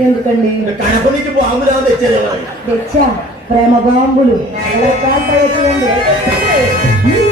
ఎందుకండి? కడప నుంచి తెచ్చా. ప్రేమ బాంబులు. ఎలా కాల్తాయో చూడండి.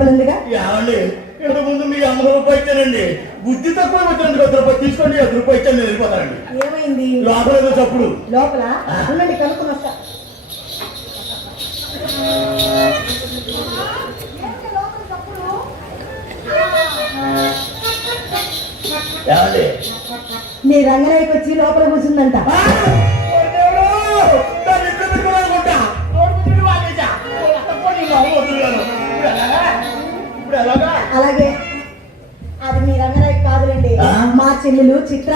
లోపల ఉందిగా ఏమండి ఇంతకు ముందు మీ అమ్మ రూపాయి ఇచ్చానండి. బుద్ధి తక్కువ వచ్చినందుకు ఒక రూపాయి తీసుకోండి రూపాయి ఇచ్చాను నేను వెళ్ళిపోతానండి. ఏమైంది? లోపల ఏదో చప్పుడు. లోపల? ఉండండి కనుక్కుని వస్తా. ఏమండి? నీ రంగనాయకి వచ్చి లోపల కూర్చుందంట. అలాగే అది మీ రంగనాయకి కాదులేండి? మా చెల్లెలు చిత్ర?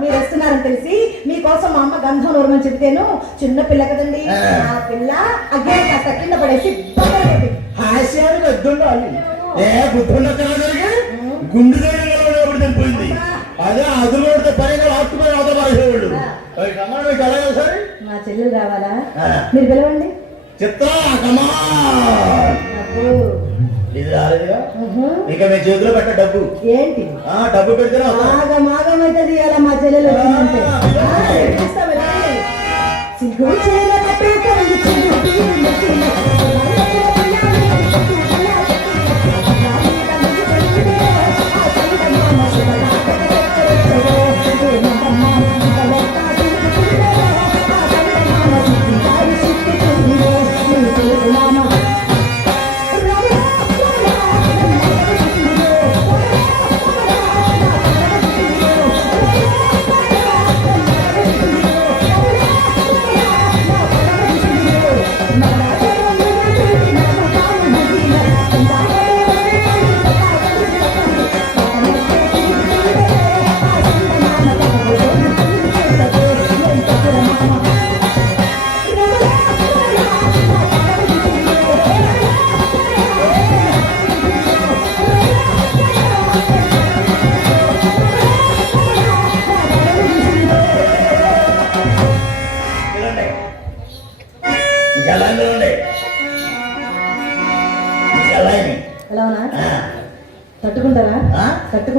మీరు వస్తున్నారని తెలిసి మీకోసం మా అమ్మ గంధం నూరమని చెప్తేను చిన్న పిల్ల కదండి ఆ. పిల్ల అగ్గే కాస్త కింద పడేసి. హాస్యానికి వద్దుండాలి ఏ బుద్ధుండగా గుండు చనిపోయింది? అదే అదులు మీకు ఎలా సరే మా చెల్లెలు రావాలా. మీరు పిలవండి. చిత్ర కమా. ఇది రాలేదుగా ఉహు. ఇక మీ చేతిలో పెట్ట డబ్బు ఏంటి ఆ డబ్బు పెడితేనే వస్తా. బాగా మాగమైతుంది ఇలా మా చెల్లెలు. సిగ్గు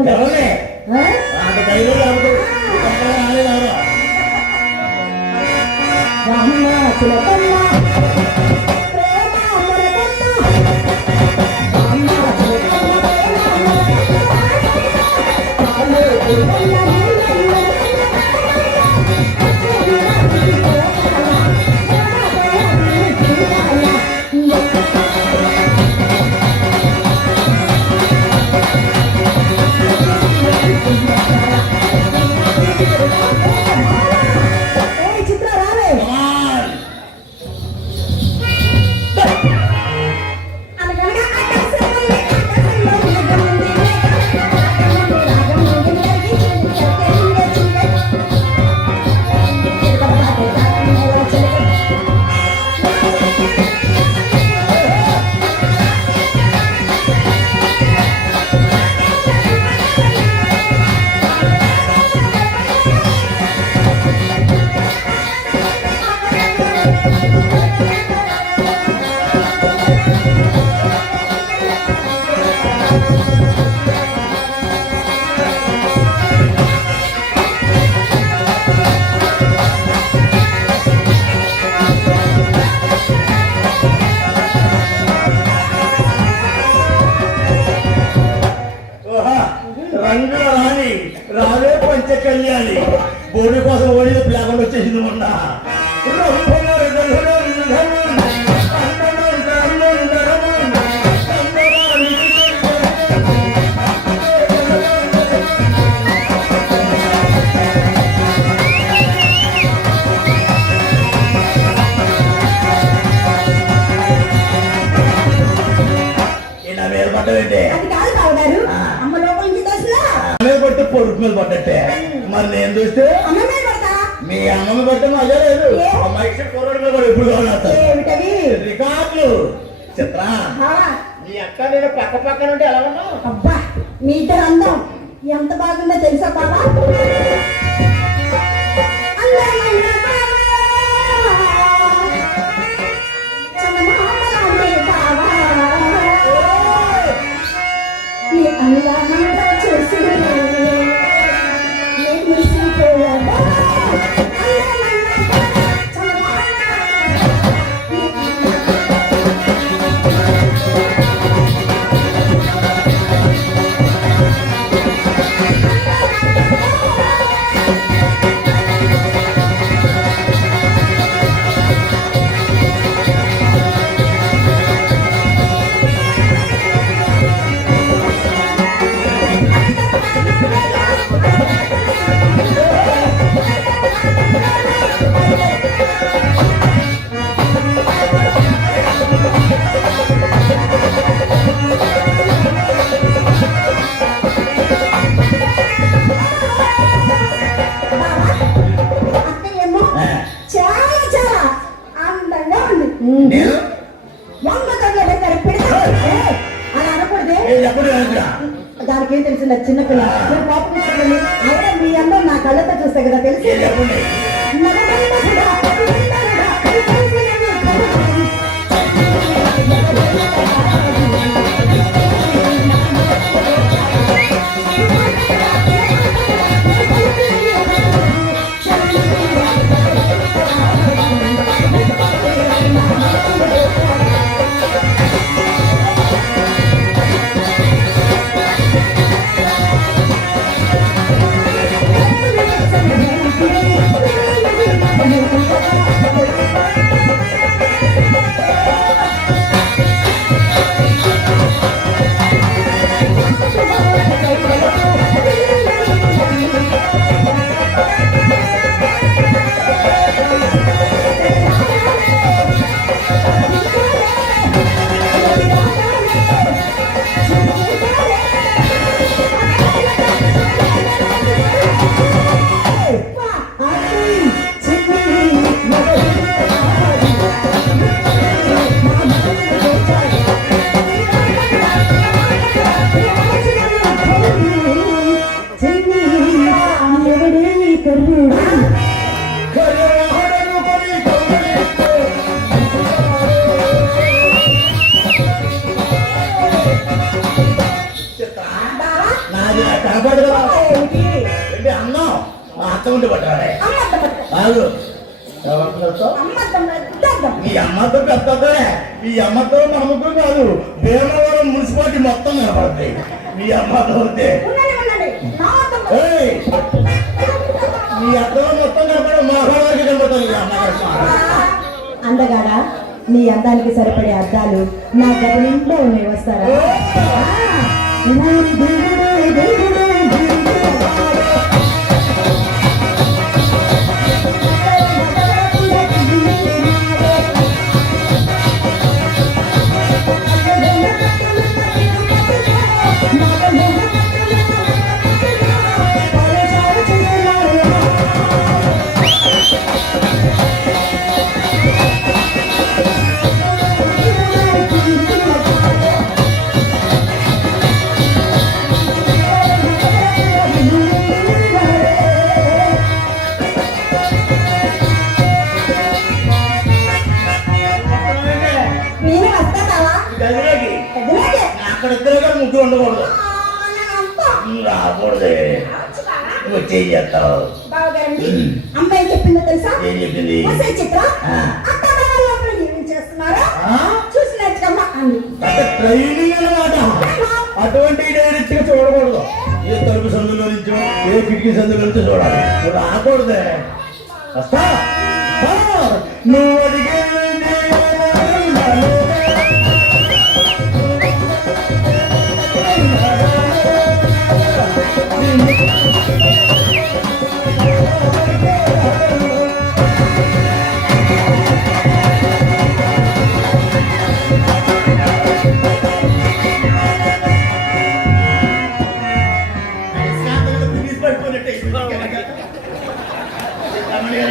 పిల్లలే అంత ధైర్యం రాలేదు రాలేదు మరి నేను చూస్తే మీ అమ్మ బట్టి మజా లేదు. ఆ మనిషి కుర్రడు కూడా ఎప్పుడు రికార్డులు. చిత్ర. మీ అక్క నేను పక్క పక్కన ఉంటే ఎలా ఉన్నావు? అబ్బా మీ ఇద్దరు అందం. ఎంత బాగుందో తెలుసా బాబా haciendo que అత్త ఉండి పట్టాలి. కాదు. మీ అమ్మతో పెద్దదే మీ అమ్మతో మన ముగ్గురు కాదు. భీమవరం మున్సిపాలిటీ మొత్తం కనపడుతుంది మీ అమ్మతో ఉంటే! మీ అత్తలో మొత్తం కనపడే మహారాజు కనపడుతుంది అందగాడా నీ అందానికి సరిపడే అద్దాలు నా గది నిండా ఉన్నాయి వస్తారా? అటువంటి డైరెక్ట్గా చూడకూడదు. ఏ తలుపు సందులో నుంచో ఏ కిటికీ సందులో నుంచో చూడాలి. నువ్వు రాకూడదే. వస్తా. నువ్వు అడిగేది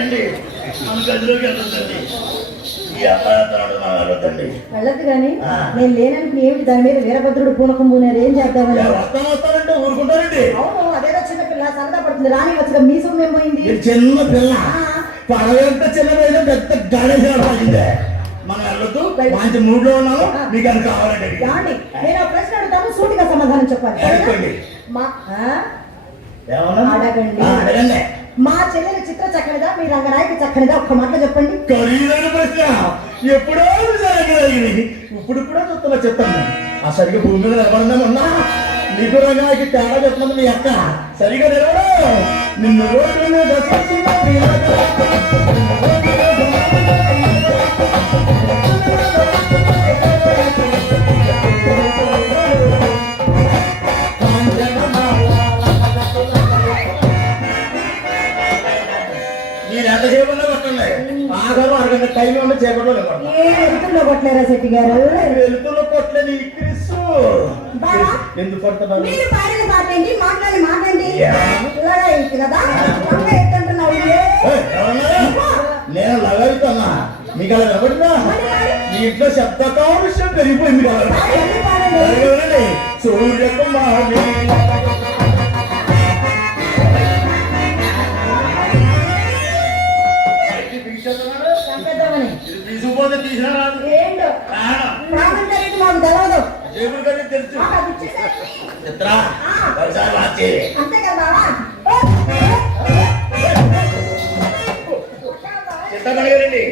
రమణగారండి మన గదిలోకి వెళ్ళొద్దండి. ఈ అబ్బాయి అతను మనం వెళ్ళొద్దండి. వెళ్ళదు కానీ ఆ. నేను లేననుకుని ఏమిటి? దాని మీద వీరభద్రుడు పూనకం పూనారు ఏం చేద్దామని వస్తాను వస్తానంటే ఊరుకుంటారండి. అవును అదేదో చిన్న పిల్ల సరదా పడుతుంది. రాని వచ్చగా మీ సొమ్ము చిన్న పిల్ల. చిన్నదైనా పెద్ద పడిందే. మనం వెళ్ళొద్దు. మంచి మూడ్లో ఉన్నాము మీకు అది కావాలండి నేను ఒక ప్రశ్న అడుగుతాను. సూటిగా సమాధానం చెప్పాలి అడగండి. మా ఆ? చెల్లెలు చిత్ర చక్కనిదా మీ రంగనాయకి చక్కనిదా? ఒక్క మాట చెప్పండి. ఖరీదైన ప్రశ్న. ఎప్పుడో జరిగింది ఇప్పుడు కూడా చెప్తున్నా చెప్తాను ఆ సరిగ్గా భూమి మీద నిలబడదాం ఉన్నా నీకు రంగానికి తేడా చెప్తున్నాను మీ అక్క. సరిగా నిలబడు నిన్ను రోడ్డు మీద చూసిన కొట్టండి. అరగంట టైం కొట్టలేరా శెట్టి గారు? కొట్టలేదు? ఎందుకు మీరు పాడిన పాట ఏంటి మాట్లాడి మాట్లాడి. ఇలాగా ఏంటి కదా? నేను లగలుతున్నా మీకు అలా నిలబడిందా మీ ఇంట్లో శబ్ద కాలుష్యం పెరిగిపోయింది కదా. పాడండి, పాడండి. ఇది తీసుకుపోతే తీసినా రాదు ఏంటో. ప్రాణం జరిగింది మాకు తెలవదు. టేబుల్ కట్టి తెలుసు. చిత్ర ఒకసారి మార్చి అంతే కదా బావా? చిత్తమణి గారండి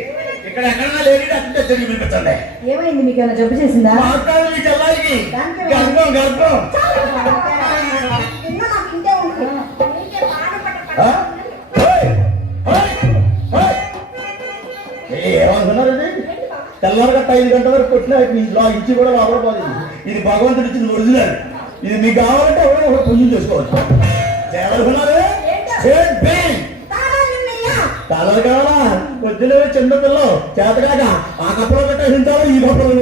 ఇక్కడ ఎక్కడన్నా లేడీ డాక్టర్ తిరిగి పిలిపించండి ఏమైంది మీకు ఏమైనా జబ్బు చేసిందా? మాట్లాడు మీ చెల్లాయికి. దానికే గర్భం గర్భం. ఇంకా నాకు ఇంతే ఉంది. తెల్లవారుగట్ట ఐదు గంటల వరకు కొట్టిన ఇచ్చి కూడా లోపల పోలేదు ఇది భగవంతుడి ఇచ్చిన ఒరిజినల్ ఇది మీకు కావాలంటే ఎవరో ఒకటి పుణ్యం చేసుకోవచ్చు? కలర్ కావాలా? పొద్దున చిన్న పిల్లలు చేతగాక ఆ కప్పలో పెట్టేసింటావు ఈ కప్పలో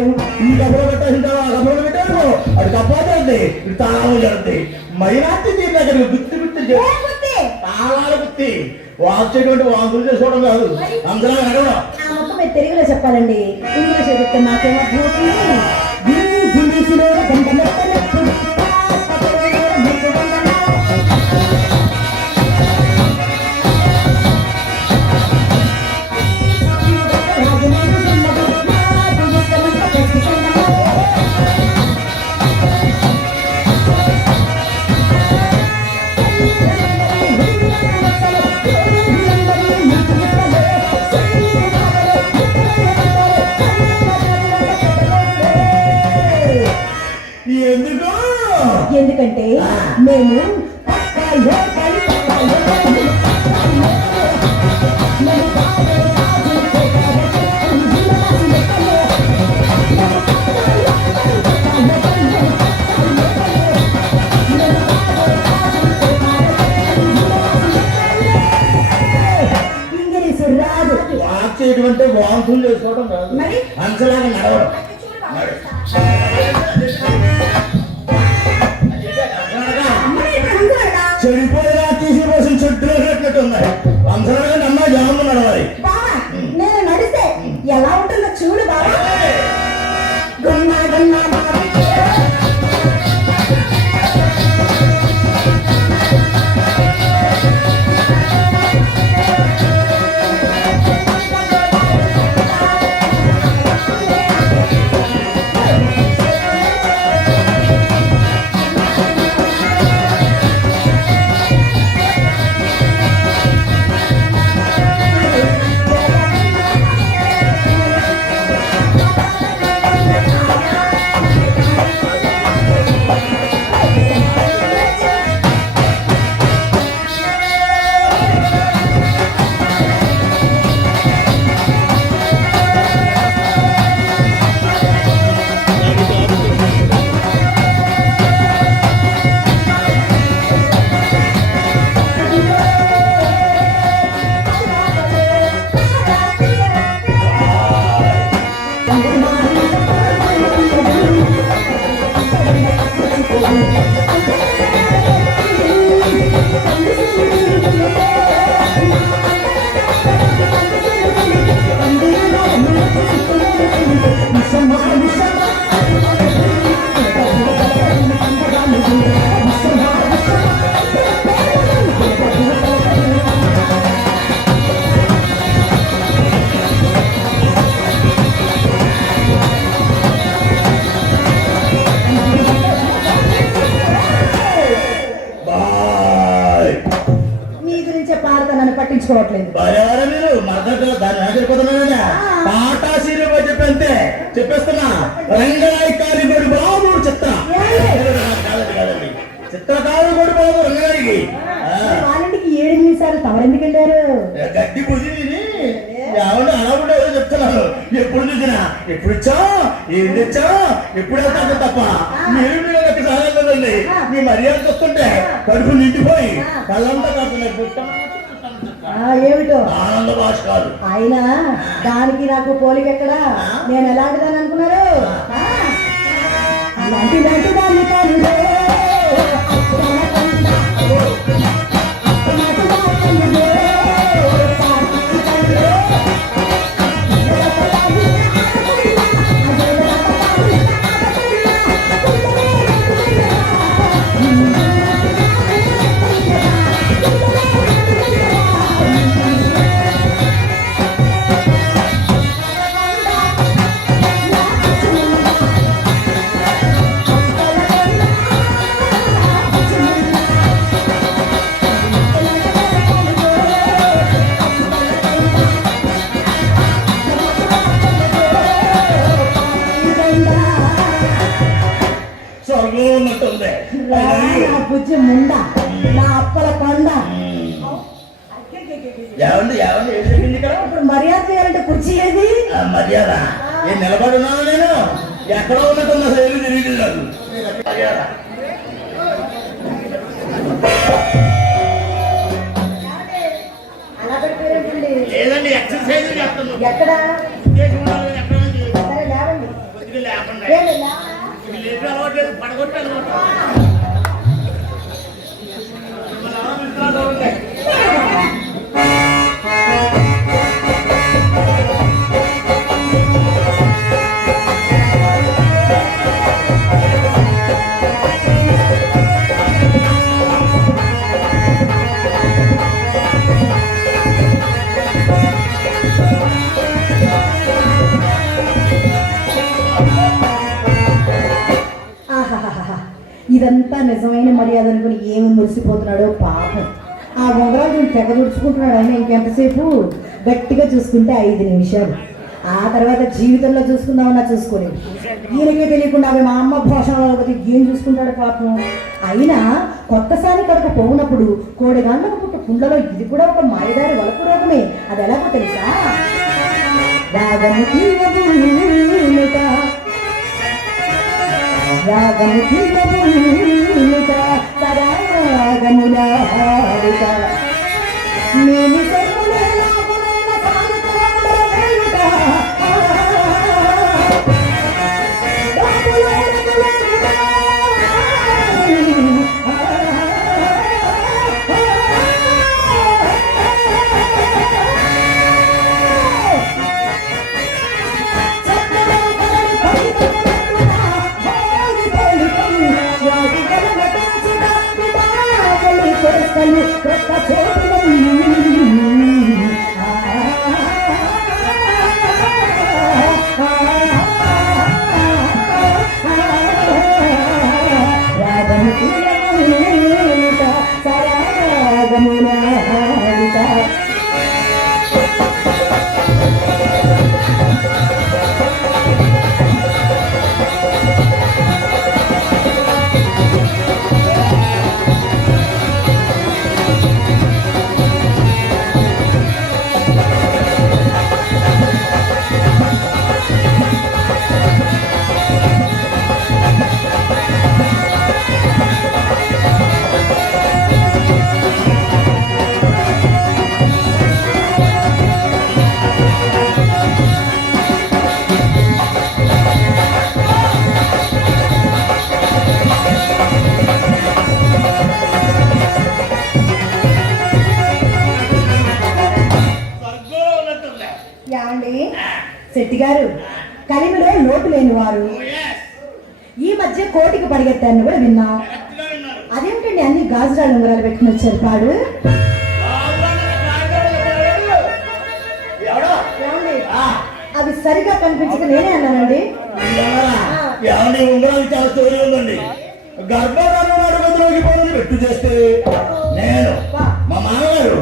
ఈ కప్పలో పెట్టేసింటావు ఆ కప్పలో పెట్టారు అది కప్పవుతుంది ఇది తాళాలు జరుగుతాయి. మైనార్టీ దీని దగ్గర గుర్తు గుర్తు? తాళాలు గుర్తి వాచేటువంటి వాంతులు చేసుకోవడం కాదు. అందరూ అడగడం మీరు తెలుగులో చెప్పాలండి. ఇంగ్లీష్ చెప్తే మాకేమో అర్థమవుతుంది అంటే వాంతులు చేసుకోవడం కాదు. మరి? అంచలాగా నడవడం. చెడిపోయినా తీసి ఉన్నాయి. అంచలాగా నన్న జాము నడవాలి. నేను నడిస్తే ఎలా ఉంటుందో చూడు బావా. గున్నా గున్నా బావా. ఎప్పుడు ఇచ్చా ఏం తెచ్చా ఎప్పుడు వెళ్తాను తప్ప మీరు మీరు ఒక సాగలేదండి మీ మర్యాద చూస్తుంటే కడుపు నిండిపోయి కళ్ళంతా ఆ, ఏమిటో? ఆనంద భాష కాదు. ఆయన దానికి నాకు పోలిక ఎక్కడా? నేను ఎలాంటిదని అనుకున్నారు? ఆ? అలాంటి లాంటి దాన్ని కాదులే. ముండ నా అప్పల కొండ. ఏమండి ఏమండి ఏం ఇక్కడ? ఇప్పుడు మర్యాద చేయాలంటే కుర్చీ ఏది? ఆ మర్యాద. నేను నిలబడి ఉన్నాను నేను. ఎక్కడో అసలు ఏమీ తెలియదు నాకు. మర్యాద. లేదండి ఎక్సర్సైజ్ చేస్తాను ఎక్కడ? లేవండి. కొద్దిగా లేకుండా ఏమి ఉంగరాలు ఆయన ఇంకెంతసేపు గట్టిగా చూసుకుంటే ఐదు నిమిషాలు. ఆ తర్వాత జీవితంలో చూసుకుందామన్నా చూసుకొని ఈయనకే తెలియకుండా అవి మా అమ్మ భోషణలో ఒకటి ఏం చూసుకుంటాడు పాపం? అయినా కొత్తసారి కనుక పోవునప్పుడు కోడిగాళ్ళకు పుట్ట కుండలో ఇది కూడా ఒక మాయదారి వలపు రోగమే. అది ఎలాగో తెలుసా? రాగము తీయబూనుట, రాగము తీయబూనుట, సరాగముల Many గారు కలిమిలో లోటు లేని వారు. ఈ మధ్య కోటికి పరిగెత్తారని కూడా విన్నాం. అదేమిటండి అన్ని గాజురాలు ఉంగరాలు పెట్టుకుని వచ్చారు పాడు? అవి సరిగా కనిపించక నేనే అన్నానండి. ఎవరా? ఎవరి ఉంగరాలు చాలా స్టోరీ ఉందండి. గర్భధారణ అడుగులోకి పోనని పెట్టు చేస్తే? నేను. మా మామగారు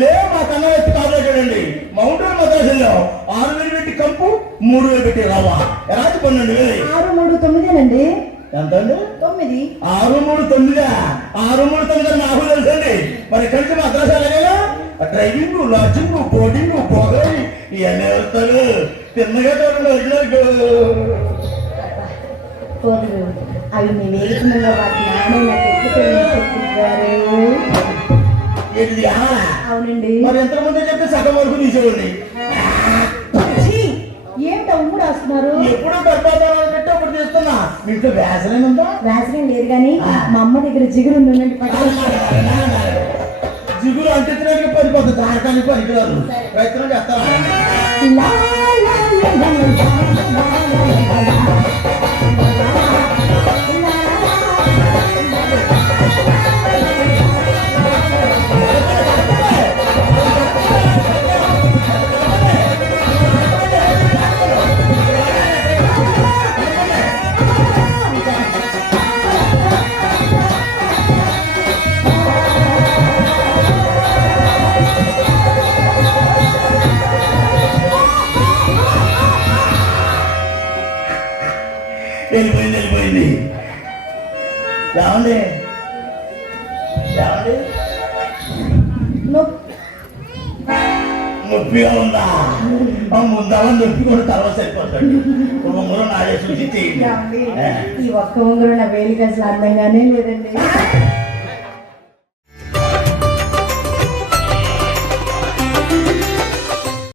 లే మా కన్న వచ్చి కాబోతాడండి మౌంటైన్ మద్రాసులో ఆరు వేలు పెట్టి కంపు మూడు వేలకి రావా. ఎలాంటి పన్నెండు ఆరు మూడు తొమ్మిదేనండి. ఎంత అండి తొమ్మిది. ఆరు మూడు తొమ్మిదా? ఆరు మూడు తొమ్మిది నాకు తెలుసండి. మరి కలిసి మా అద్రసాలేగా డ్రైవింగ్ లాడ్జింగ్ బోర్డింగ్ పోగలి ఇవన్నీ వస్తారు తిన్నగా చూడండి అవి మీ వేసిన అవునండి. మరి ఎంతమంది చెప్తే సగం వరకు తీసేవాడిని ఏంట ఉమ్ము రాస్తున్నారు ఎప్పుడు గర్భాధారాలు పెట్టి ఒకటి చేస్తున్నా ఇంట్లో వ్యాసలేని ఉందా వ్యాసరం లేదు కానీ మా అమ్మ దగ్గర జిగురు ఉందండి జిగురు అంటించడానికి పడిపోతుంది తాగడానికి పనికిరాదు ప్రయత్నం ఈ ఒక్క ఉంగరం నా వేలికి అసలు అందంగానే లేదండి.